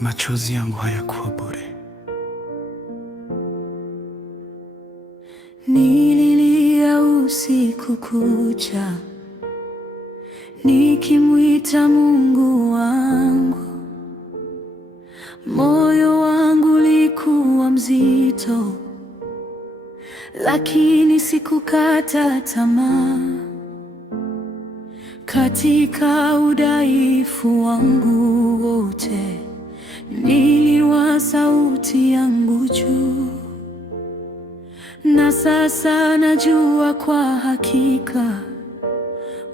Machozi yangu hayakuwa bure. Nililia usiku kucha, nikimwita Mungu wangu. Moyo wangu ulikuwa mzito, lakini sikukata tamaa. Katika udhaifu wangu wote, niliinua sauti yangu juu. Na sasa najua kwa hakika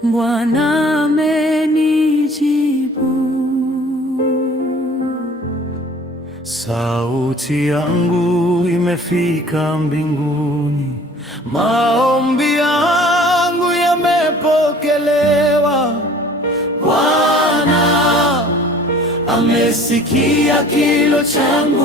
Bwana amenijibu. Sauti yangu imefika mbinguni, maombi yangu yamepokelewa. Bwana amesikia kilio changu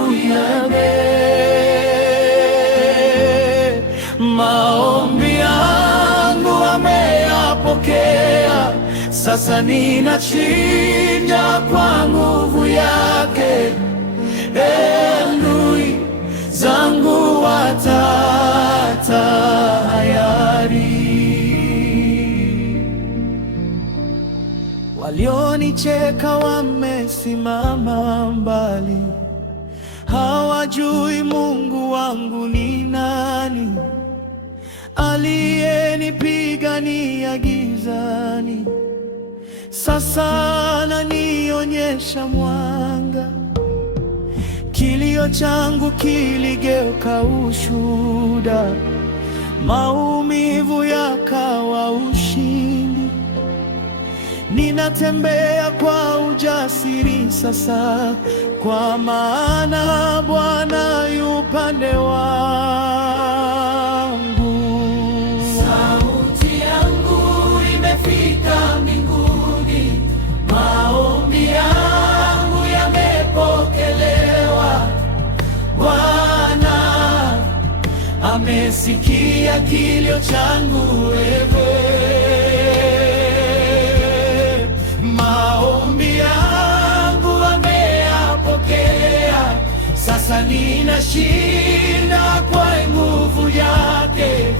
maombi yangu ameyapokea. Sasa ninashinda kwa nguvu yake. Adui zangu watatahayari. Walionicheka wamesimama mbali, hawajui Mungu wangu ni nani. Aliyenipigania gizani, sasa ananionyesha mwanga. Kilio changu kiligeuka ushuhuda, maumivu yakawa ushindi. Ninatembea kwa ujasiri sasa, kwa maana Bwana yu upande wangu. Sauti yangu imefika mbinguni, maombi yangu yamepokelewa. Bwana amesikia kilio changu wewe. Maombi yangu ameyapokea. Sasa ninashinda kwa nguvu yake.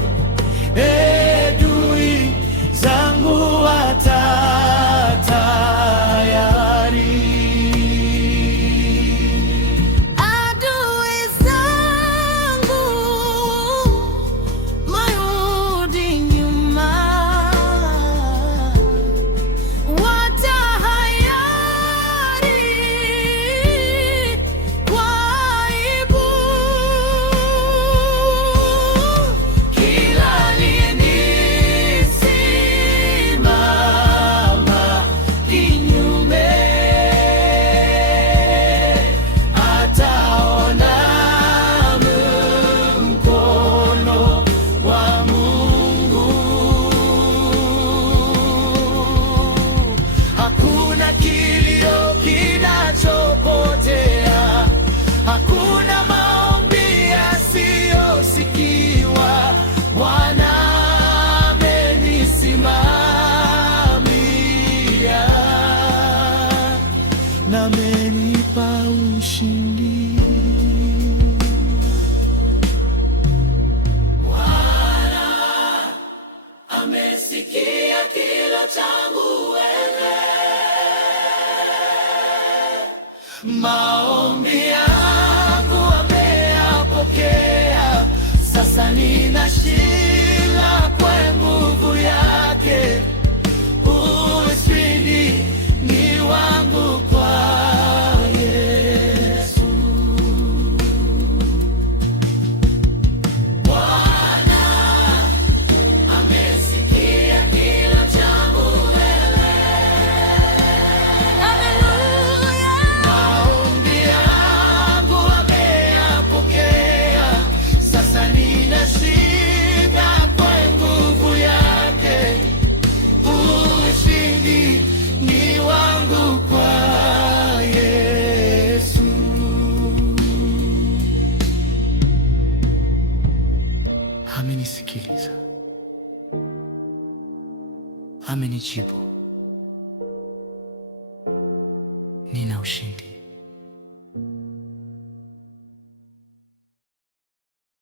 Adui zangu watatahayari. Adui zangu warudi nyuma, watahayari kwa aibu. Kila aliyenisimama kinyume ataona mkono wa Mungu. Hakuna kilio kinachopotea, hakuna maombi yasiyosikiwa. Bwana amenisimamia na amenipa ushindi. Bwana amesikia kilio changu wewe. Maombi yangu ameyapokea. Sasa ninashinda kwa nguvu yake. Ushindi ni wangu kwa Yesu. Bwana amesikia kilio changu wewe. Haleluya. Maombi yangu ameyapokea. Sasa ninashinda kwa nguvu yake. Ushindi ni wangu kwa Yesu. Amenisikiliza, amenijibu. Nina ushindi.